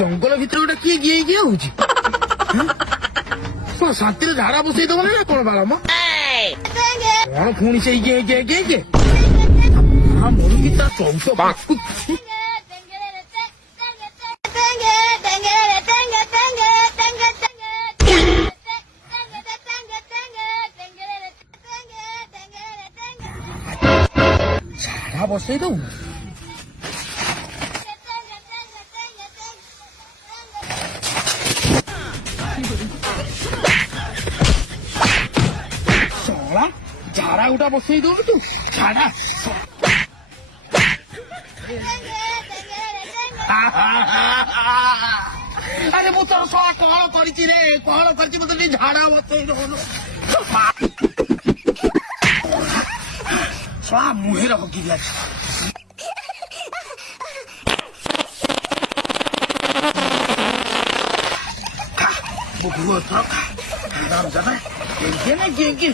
ଜଙ୍ଗଲ ଭିତରେ ଗୋଟେ କିଏ ଗିଏ ଗିଏ ହଉଛି କଣ ଶାନ୍ତିରେ ଝାଡା ବସେଇ ଦବ ନା କଣ ବାଳମ କଣ ପୁଣି ସେଇ ଗିଏ ଗିଏ ଗିଏ ଗିଏ ମରୁକି ତା ଚଉଷ ପାଖକୁ ଝାଡା ବସେଇ ଦଉ ଶଳା ଝାଡା ଗୋଟା ବସେଇ ଦଉଛୁ ତୁ ଝାଡା ଆରେ ମୁଁ ତୋର ଶଳା କଣ କରିଛି ରେ କଣ କରିଛି ମତେ ଟିକେ ଝାଡା ବସେଇ ଦଉନୁ ଶଳା ମୁହେଁରେ ହକି ଦିଆଛି वो भूत था राम जाना ये ना ये